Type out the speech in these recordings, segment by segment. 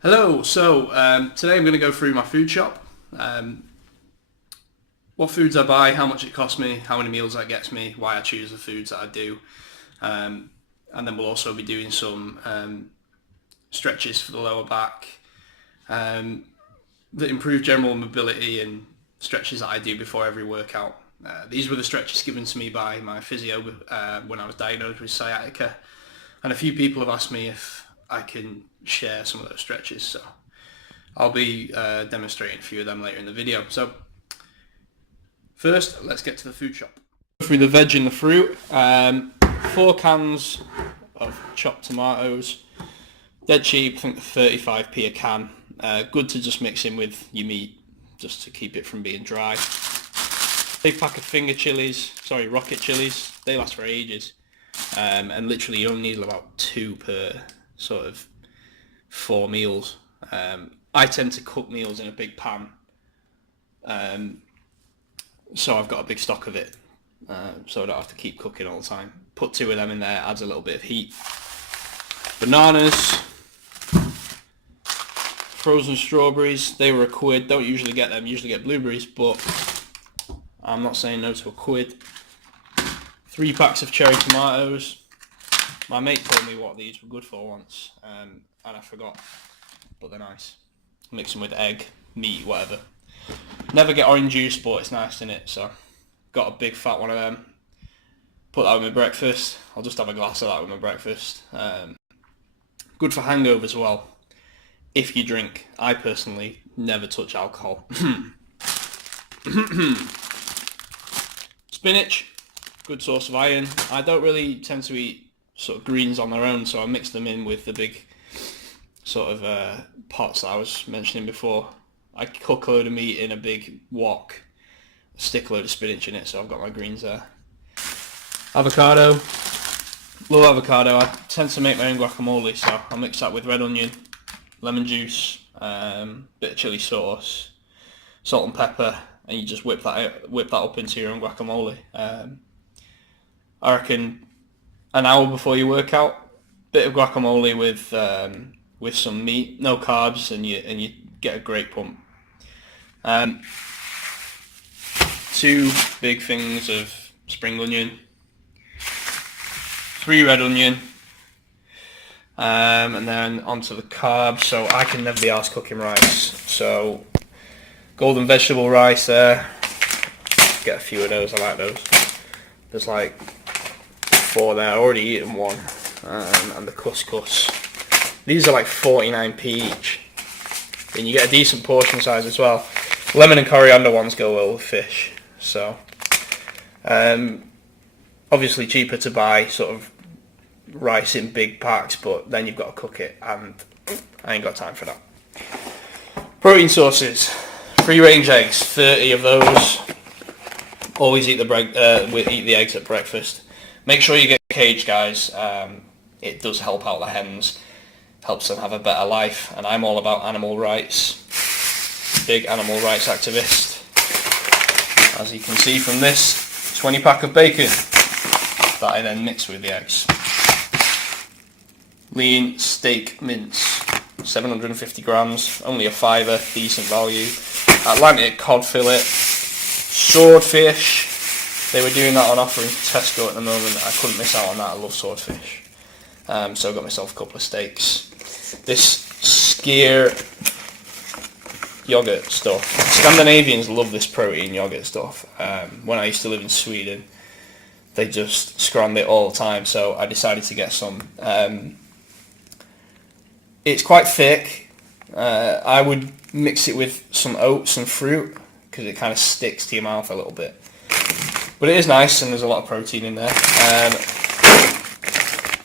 Hello, today I'm going to go through my food shop, what foods I buy, how much it costs me, how many meals that gets me, why I choose the foods that I do, um, and then we'll also be doing some stretches for the lower back um, that improve general mobility and stretches that I do before every workout. These were the stretches given to me by my physio when I was diagnosed with sciatica, and a few people have asked me if I can share some of those stretches, so I'll be demonstrating a few of them later in the video. So first, let's get to the food shop. Through the veg and the fruit, 4 cans of chopped tomatoes, dead cheap, I think 35p a can. Good to just mix in with your meat, just to keep it from being dry. Big pack of finger chilies, rocket chilies, they last for ages. And literally you only need about 2 per sort of 4 meals. I tend to cook meals in a big pan, so I've got a big stock of it, so I don't have to keep cooking all the time. Put 2 of them in there, adds a little bit of heat. Bananas, frozen strawberries, they were £1. Don't usually get them, usually get blueberries, but I'm not saying no to £1. 3 packs of cherry tomatoes. My mate told me what these were good for once, and I forgot, but they're nice. Mix them with egg, meat, whatever. Never get orange juice, but it's nice in it, so got a big fat one of them. Put that with my breakfast. I'll just have a glass of that with my breakfast. Good for hangovers as well, if you drink. I personally never touch alcohol. Spinach, good source of iron. I don't really tend to eat sort of greens on their own, so I mix them in with the big sort of pots that I was mentioning before. I cook a load of meat in a big wok, stick a load of spinach in it, so I've got my greens there. Avocado, love avocado. I tend to make my own guacamole, so I'll mix that with red onion, lemon juice, bit of chili sauce, salt and pepper, and you just whip that up into your own guacamole. I reckon an hour before you work out, bit of guacamole with some meat, no carbs, and you get a great pump. 2 big things of spring onion, 3 red onion, and then onto the carbs. So I can never be arsed cooking rice, so golden vegetable rice there. Get a few of those, I like those. There's like 4 there, I already eaten 1, and the couscous. These are like 49p each, and you get a decent portion size as well. Lemon and coriander ones go well with fish, so obviously cheaper to buy sort of rice in big packs, but then you've got to cook it, and I ain't got time for that. Protein sources, free range eggs, 30 of those. Always eat the eggs at breakfast. Make sure you get a cage, guys. It does help out the hens, helps them have a better life, and I'm all about animal rights. Big animal rights activist. As you can see from this 20 pack of bacon that I then mix with the eggs. Lean steak mince, 750 grams, only a £5, decent value. Atlantic cod fillet, swordfish. They were doing that on offer in Tesco at the moment. I couldn't miss out on that. I love swordfish. So I got myself a couple of steaks. This skyr yogurt stuff. Scandinavians love this protein yogurt stuff. When I used to live in Sweden, they just scrammed it all the time, so I decided to get some. It's quite thick. I would mix it with some oats and fruit, because it kind of sticks to your mouth a little bit. But it is nice, and there's a lot of protein in there.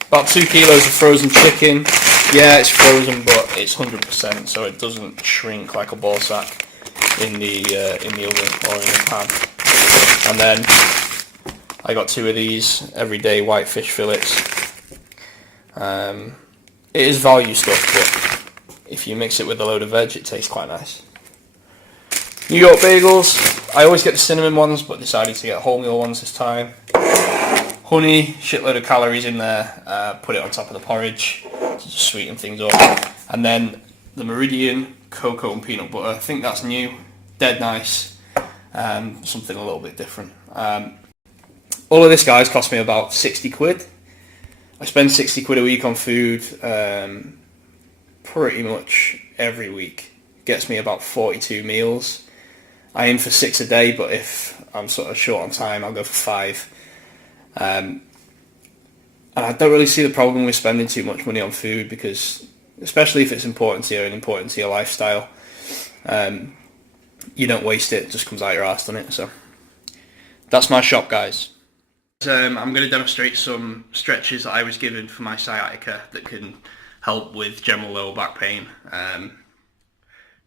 About 2 kilos of frozen chicken. Yeah, it's frozen, but it's 100%, so it doesn't shrink like a ball sack in the oven or in the pan. And then I got 2 of these everyday white fish fillets. It is value stuff, but if you mix it with a load of veg, it tastes quite nice. New York bagels. I always get the cinnamon ones, but decided to get wholemeal ones this time. Honey, shitload of calories in there. Put it on top of the porridge to just sweeten things up. And then the Meridian cocoa and peanut butter. I think that's new, dead nice, something a little bit different. All of this, guys, cost me about 60 quid. I spend 60 quid a week on food pretty much every week. Gets me about 42 meals. I aim for 6 a day, but if I'm sort of short on time, I'll go for 5. And I don't really see the problem with spending too much money on food, because especially if it's important to you and important to your lifestyle, you don't waste it. It just comes out your arse, doesn't it? So that's my shop, guys. I'm going to demonstrate some stretches that I was given for my sciatica that can help with general lower back pain.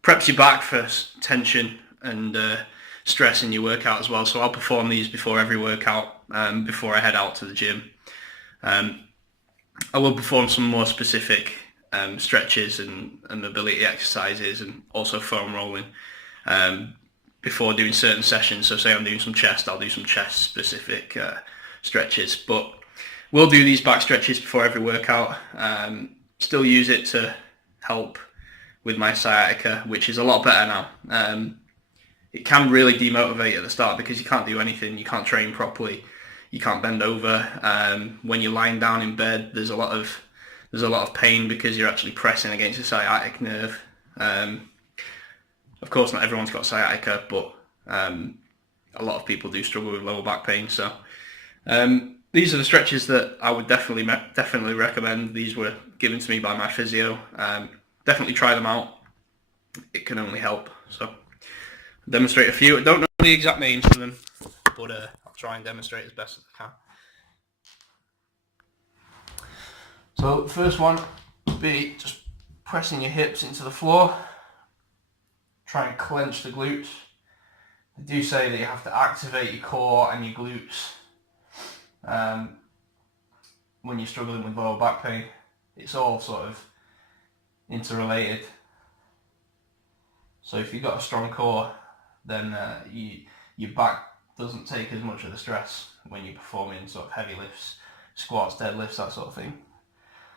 Preps your back for tension and stress in your workout as well. So I'll perform these before every workout, before I head out to the gym. I will perform some more specific stretches and mobility exercises, and also foam rolling before doing certain sessions. So say I'm doing some chest, I'll do some chest specific stretches, but we'll do these back stretches before every workout. Still use it to help with my sciatica, which is a lot better now. It can really demotivate at the start because you can't do anything, you can't train properly, you can't bend over. When you're lying down in bed, there's a lot of pain because you're actually pressing against the sciatic nerve. Of course, not everyone's got sciatica, but a lot of people do struggle with lower back pain. So these are the stretches that I would definitely recommend. These were given to me by my physio. Definitely try them out. It can only help. So I'll demonstrate a few. I don't know the exact names for them, but I'll try and demonstrate as best as I can. So the first one would be just pressing your hips into the floor. Try and clench the glutes. I do say that you have to activate your core and your glutes when you're struggling with lower back pain. It's all sort of interrelated. So if you've got a strong core, then your back doesn't take as much of the stress when you're performing sort of heavy lifts, squats, deadlifts, that sort of thing.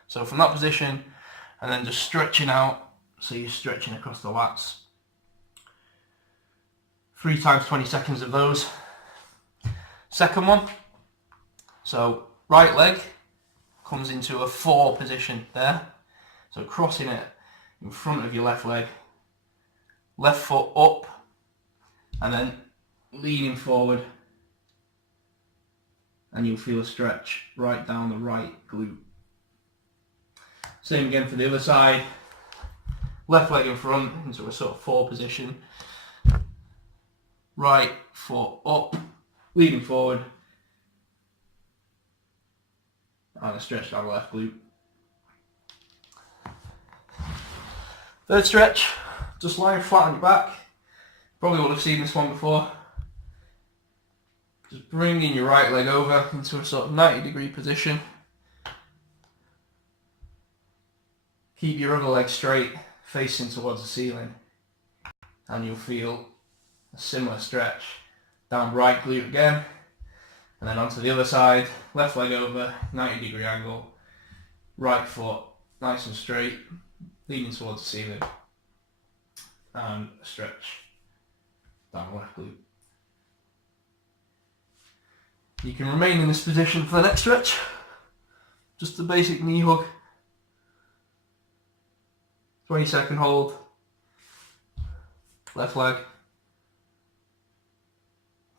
So from that position, and then just stretching out, so you're stretching across the lats. 3 times 20 seconds of those. Second one, so right leg comes into a 4 position there. So crossing it in front of your left leg, left foot up, and then leaning forward, and you'll feel a stretch right down the right glute. Same again for the other side, left leg in front into a sort of 4 position, right foot up, leaning forward, and a stretch down the left glute. Third stretch, just lying flat on your back. Probably would have seen this one before. Just bringing your right leg over into a sort of 90-degree position. Keep your other leg straight, facing towards the ceiling, and you'll feel a similar stretch down right glute again, and then onto the other side, left leg over, 90-degree angle, right foot nice and straight, leaning towards the ceiling, and a stretch down left glute. You can remain in this position for the next stretch, just a basic knee hug, 20-second hold, left leg,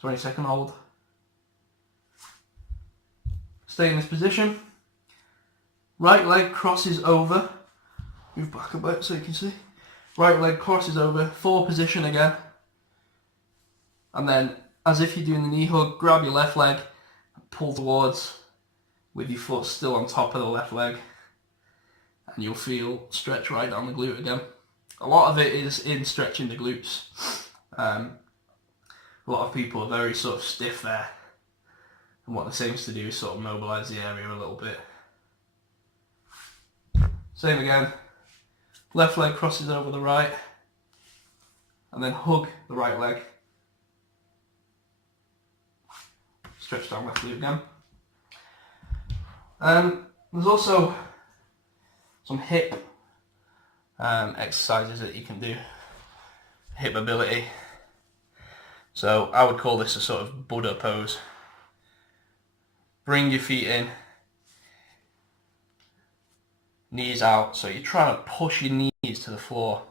20-second hold. Stay in this position. Right leg crosses over. Move back a bit so you can see. Right leg crosses over, 4 position again. And then, as if you're doing the knee hug, grab your left leg, pull towards with your foot still on top of the left leg. And you'll feel stretch right down the glute again. A lot of it is in stretching the glutes. A lot of people are very sort of stiff there, and what this aims to do is sort of mobilise the area a little bit. Same again, left leg crosses over the right, and then hug the right leg. Stretch down left glute again. There's also some hip exercises that you can do. Hip mobility. So I would call this a sort of Buddha pose. Bring your feet in, knees out, so you're trying to push your knees to the floor.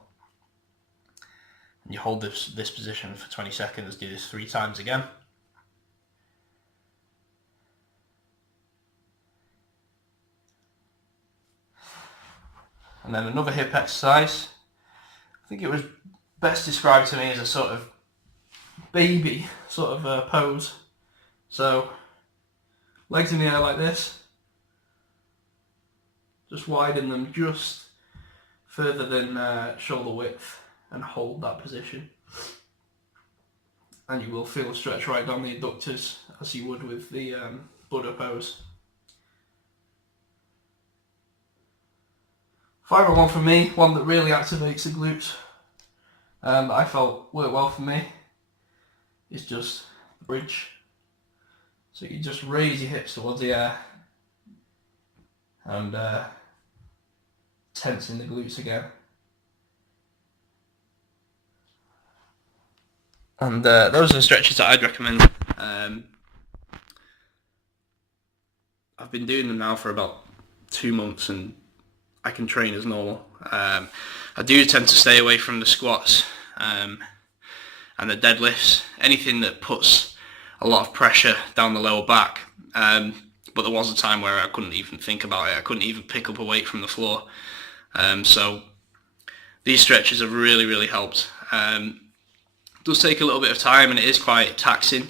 And you hold this position for 20 seconds, do this 3 times again. And then another hip exercise. I think it was best described to me as a sort of baby sort of pose. So legs in the air like this. Just widen them just further than shoulder width and hold that position. And you will feel a stretch right down the adductors as you would with the Buddha pose. Final one for me, one that really activates the glutes, that I felt worked well for me, is just the bridge. So you just raise your hips towards the air and tensing the glutes again. And those are the stretches that I'd recommend. I've been doing them now for about 2 months and I can train as normal. I do tend to stay away from the squats and the deadlifts, anything that puts a lot of pressure down the lower back. But there was a time where I couldn't even think about it. I couldn't even pick up a weight from the floor. So these stretches have really, really helped. It does take a little bit of time and it is quite taxing.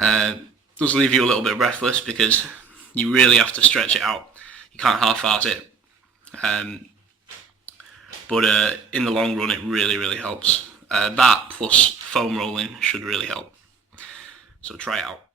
It does leave you a little bit breathless because you really have to stretch it out. You can't half-ass it. But in the long run it really, really helps. That plus foam rolling should really help. So try it out.